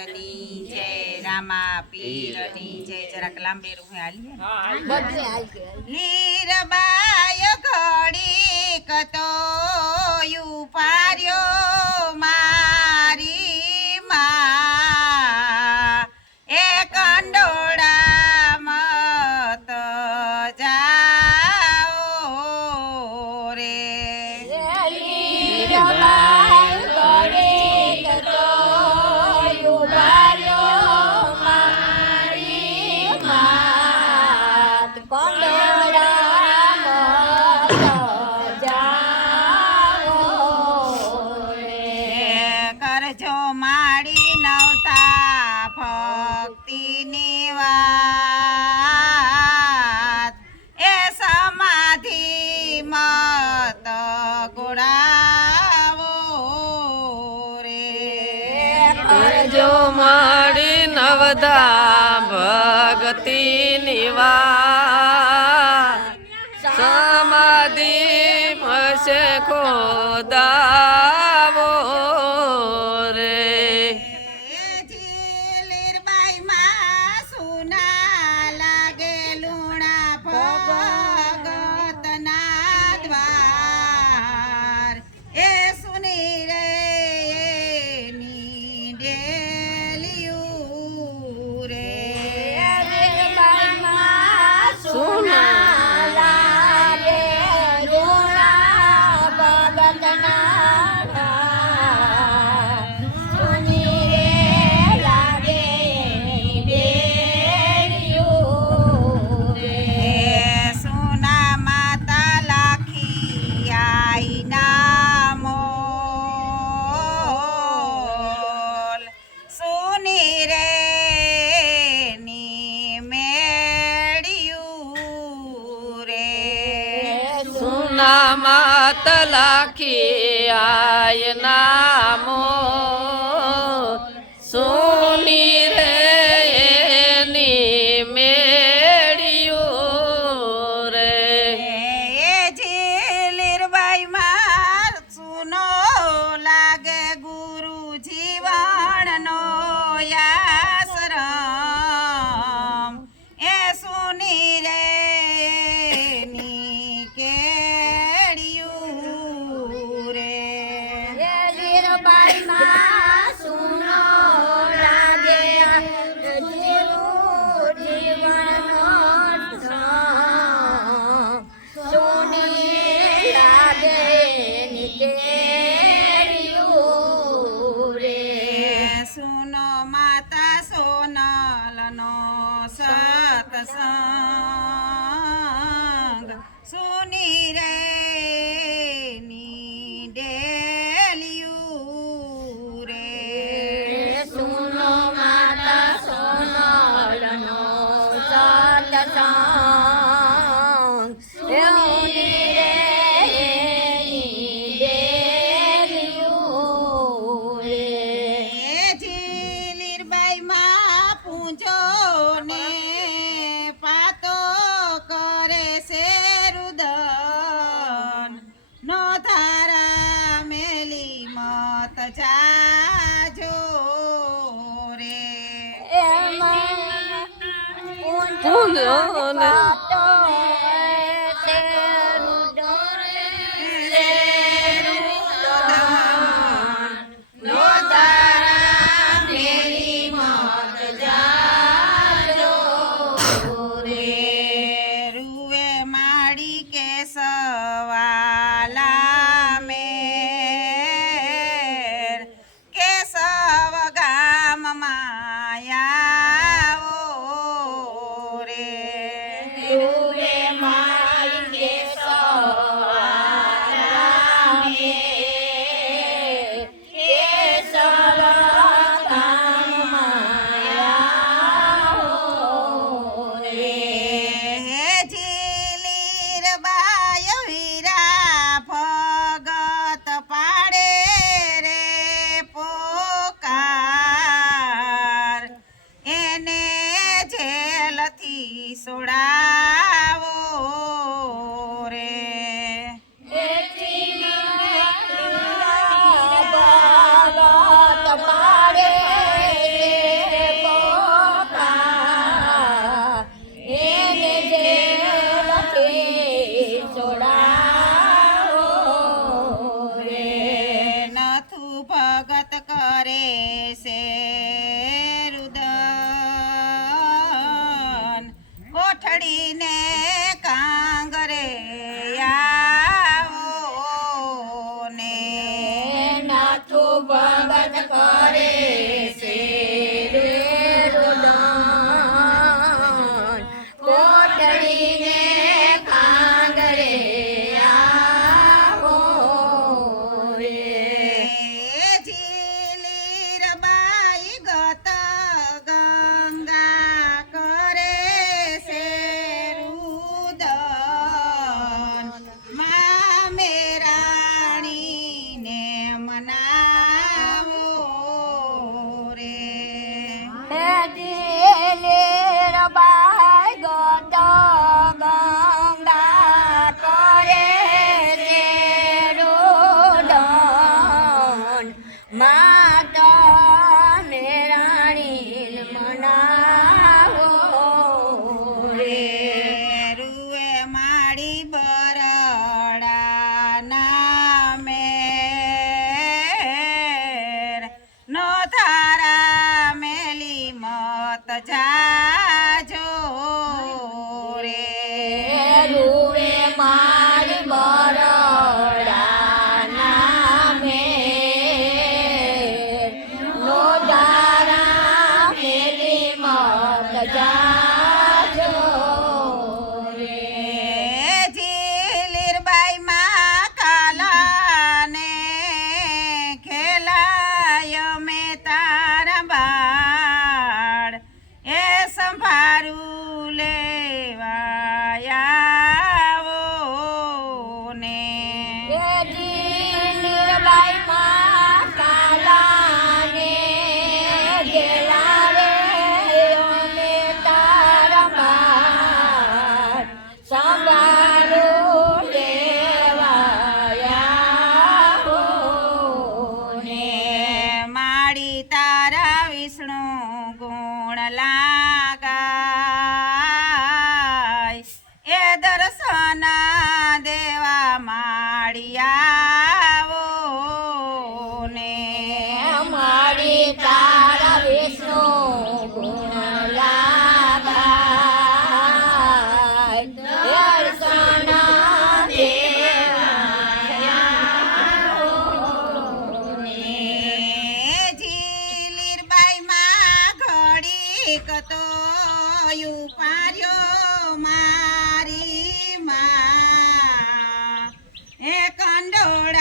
લાલની જય રામા પીરની જય જરાક લાંબે રૂહે હાલીએ લીરબાય ઘડી કતો પાર્યો મારી માં એ કંડોળા મત જાઓ રે કરજો માડી નવતા ભક્તિની વાત એ સમાધિ મત ગોળાવો રે કરજો માડી નવતા ભક્તિની વાત સમાધિ મસે ખોદાવો માત લાખી આય નામો સોની રે ની મેળ્યું રે એ લીરબાઈ માર સુનો લાગે ગુરુ જીવનનો આશ્રમ એ સુની રે સુનો માતા સોનલનો સતસંગ સુની રે ની ડેલિયું રે સુનો માતા સોનલનો સતસંગ સુની રે જાજો રે રૂએ માડી કે સવાલા મેર કેશવ ગામ માયા રે જાજો રે રૂવે મારી બરોડાના મેર નો દારા મેરી મત જાજો રે જીલીરબાઈ માં કાલાને ખેલાય મેં તારા બાળ એ સંભારું લેવાયાવો ને જીલીરબાઈ માં કાલાને ગેલા રે અમે તારા બાળ સંભાળું લેવાયા હો ને માડી તારા વિષ્ણુ ગુણ લાગાય એ દર્શન દેવા માળિયાવો ને મારી તારા વિષ્ણુ ગુણ લાગાય દર્શન જીલીરબાઈ માં ઘડીક તો ઉપાડ્યો મારી માં એ કંડોળા